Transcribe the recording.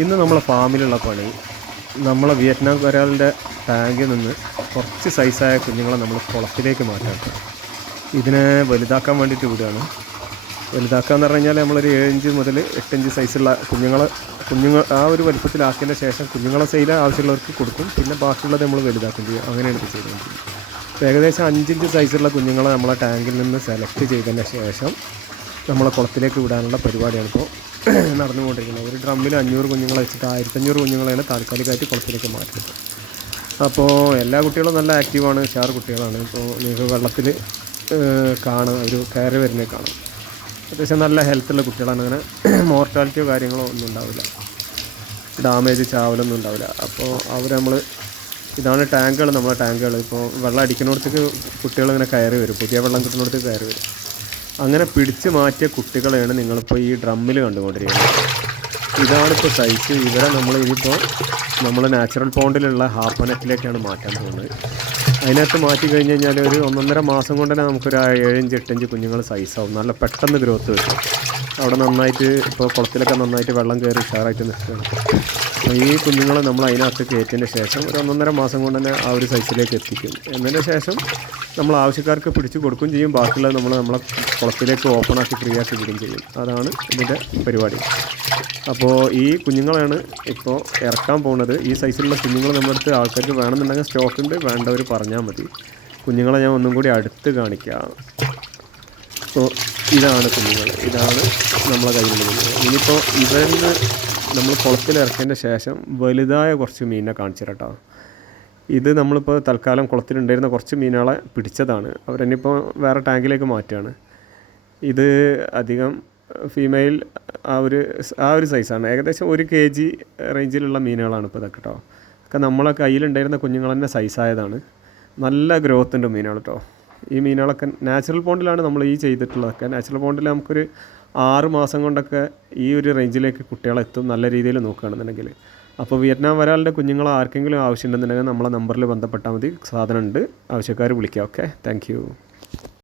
ഇന്ന് നമ്മളെ ഫാമിലുള്ള പണി നമ്മളെ വിയറ്റ്നാം വരാലിൻ്റെ ടാങ്കിൽ നിന്ന് കുറച്ച് സൈസായ കുഞ്ഞുങ്ങളെ നമ്മൾ കുളത്തിലേക്ക് മാറ്റാം. ഇതിനെ വലുതാക്കാൻ വേണ്ടിയിട്ട് വിടുകയാണ്. വലുതാക്കുക എന്ന് പറഞ്ഞു കഴിഞ്ഞാൽ നമ്മളൊരു 7 ഇഞ്ച് മുതൽ 8 ഇഞ്ച് സൈസുള്ള കുഞ്ഞുങ്ങൾ ആ ഒരു വലുപ്പത്തിലാക്കിയതിന് ശേഷം കുഞ്ഞുങ്ങളെ സെയിൽ ആവശ്യമുള്ളവർക്ക് കൊടുക്കും. പിന്നെ ബാക്കിയുള്ളത് നമ്മൾ വലുതാക്കും ചെയ്യും. അങ്ങനെയാണ് ഇത് ചെയ്തുകൊണ്ടിരിക്കുന്നത്. ഏകദേശം 5 ഇഞ്ച് സൈസുള്ള കുഞ്ഞുങ്ങളെ നമ്മളെ ടാങ്കിൽ നിന്ന് സെലക്ട് ചെയ്തതിന് ശേഷം നമ്മളെ കുളത്തിലേക്ക് വിടാനുള്ള പരിപാടിയാണ് ഇപ്പോൾ നടന്നുകൊണ്ടിരിക്കുന്നത്. ഒരു ഡ്രമ്മിൽ 500 കുഞ്ഞുങ്ങളെ വെച്ചിട്ട് 1500 കുഞ്ഞുങ്ങളെയാണ് താൽക്കാലികമായിട്ട് കുളത്തിലേക്ക് മാറ്റുന്നത്. അപ്പോൾ എല്ലാ കുട്ടികളും നല്ല ആക്റ്റീവാണ്, ഉഷാർ കുട്ടികളാണ്. ഇപ്പോൾ നിങ്ങൾക്ക് വെള്ളത്തിൽ കാണാം, ഒരു കയറി വരുന്നത് കാണാം. അത്യാവശ്യം നല്ല ഹെൽത്തുള്ള കുട്ടികളാണ്. അങ്ങനെ മോർട്ടാലിറ്റിയോ കാര്യങ്ങളോ ഒന്നും ഉണ്ടാവില്ല, ഡാമേജ് ചാവലൊന്നും ഉണ്ടാവില്ല. അപ്പോൾ നമ്മൾ ഇതാണ് ടാങ്കുകൾ, നമ്മളെ ടാങ്കുകൾ. ഇപ്പോൾ വെള്ളം അടിക്കുന്നിടത്തേക്ക് കുട്ടികളിങ്ങനെ കയറി വരും, പുതിയ വെള്ളം കിട്ടുന്നിടത്തേക്ക് കയറി വരും. അങ്ങനെ പിടിച്ച് മാറ്റിയ കുട്ടികളെയാണ് നിങ്ങളിപ്പോൾ ഈ ഡ്രമ്മിൽ കണ്ടുകൊണ്ടിരിക്കുന്നത്. ഇതാണിപ്പോൾ സൈസ്. ഇവരെ നമ്മൾ നാച്ചുറൽ പോണ്ടിലുള്ള ഹാപ്പനെറ്റിലേക്കാണ് മാറ്റാൻ പോകുന്നത്. അതിനകത്ത് മാറ്റി കഴിഞ്ഞ് കഴിഞ്ഞാൽ ഒരു 1.5 മാസം കൊണ്ട് തന്നെ നമുക്കൊരു 7 ഇഞ്ച് 8 ഇഞ്ച് കുഞ്ഞുങ്ങൾ സൈസാവും. നല്ല പെട്ടെന്ന് ഗ്രോത്ത് വരും. അവിടെ നന്നായിട്ട് ഇപ്പോൾ കുളത്തിലൊക്കെ നന്നായിട്ട് വെള്ളം കയറി ഉഷാറായിട്ട് നിൽക്കുകയാണ്. അപ്പോൾ ഈ കുഞ്ഞുങ്ങളെ നമ്മൾ അതിനകത്ത് കയറ്റിയതിന് ശേഷം ഒരു 1.5 മാസം കൊണ്ട് തന്നെ ആ ഒരു സൈസിലേക്ക് എത്തിക്കും. എന്നതിന് ശേഷം നമ്മൾ ആവശ്യക്കാർക്ക് പിടിച്ച് കൊടുക്കുകയും ചെയ്യും. ബാക്കിയുള്ളത് നമ്മളെ കുളത്തിലേക്ക് ഓപ്പണാക്കി ഫ്രീ ആക്കി വിടുകയും ചെയ്യും. അതാണ് ഇതിൻ്റെ പരിപാടി. അപ്പോൾ ഈ കുഞ്ഞുങ്ങളാണ് ഇപ്പോൾ ഇറക്കാൻ പോകുന്നത്. ഈ സൈസിലുള്ള കുഞ്ഞുങ്ങൾ നമ്മുടെ അടുത്ത് ആൾക്കാർക്ക് വേണമെന്നുണ്ടെങ്കിൽ സ്റ്റോക്ക് ഉണ്ട്, വേണ്ടവർ പറഞ്ഞാൽ മതി. കുഞ്ഞുങ്ങളെ ഞാൻ ഒന്നും കൂടി അടുത്ത് കാണിക്കാം. അപ്പോൾ ഇതാണ് കുഞ്ഞുങ്ങൾ, ഇതാണ് നമ്മളെ കയ്യിലുള്ള കുഞ്ഞുങ്ങൾ. ഇനിയിപ്പോൾ ഇവരിൽ നമ്മൾ കുളത്തിൽ ഇറക്കിയതിൻ്റെ ശേഷം വലുതായ കുറച്ച് മീനിനെ കാണിച്ചു തരാം. ഇത് നമ്മളിപ്പോൾ തൽക്കാലം കുളത്തിലുണ്ടായിരുന്ന കുറച്ച് മീനുകളെ പിടിച്ചതാണ്. അവരെന്നിപ്പോൾ വേറെ ടാങ്കിലേക്ക് മാറ്റുകയാണ്. ഇത് അധികം ഫീമെയിൽ ആ ഒരു സൈസാണ്. ഏകദേശം 1 kg റേഞ്ചിലുള്ള മീനുകളാണ് ഇപ്പോൾ ഇതൊക്കെ കേട്ടോ. ഒക്കെ നമ്മളെ കയ്യിലുണ്ടായിരുന്ന കുഞ്ഞുങ്ങൾ തന്നെ സൈസായതാണ്. നല്ല ഗ്രോത്ത് ഉണ്ട് മീനുകൾ കേട്ടോ. ഈ മീനുകളൊക്കെ നാച്ചുറൽ പോണ്ടിലാണ് നമ്മൾ ഈ ചെയ്തിട്ടുള്ളതൊക്കെ. നാച്ചുറൽ പോണ്ടിൽ നമുക്കൊരു 6 മാസം കൊണ്ടൊക്കെ ഈ ഒരു റേഞ്ചിലേക്ക് കുട്ടികളെത്തും, നല്ല രീതിയിൽ നോക്കുകയാണെന്നുണ്ടെങ്കിൽ. അപ്പോൾ വിയറ്റ്നാം വരാലിൻ്റെ കുഞ്ഞുങ്ങൾ ആർക്കെങ്കിലും ആവശ്യമുണ്ടെന്നുണ്ടെങ്കിൽ നമ്മളെ നമ്പറിൽ ബന്ധപ്പെട്ടാൽ മതി. സാധനമുണ്ട്, ആവശ്യക്കാർ വിളിക്കാം. Okay, thank you.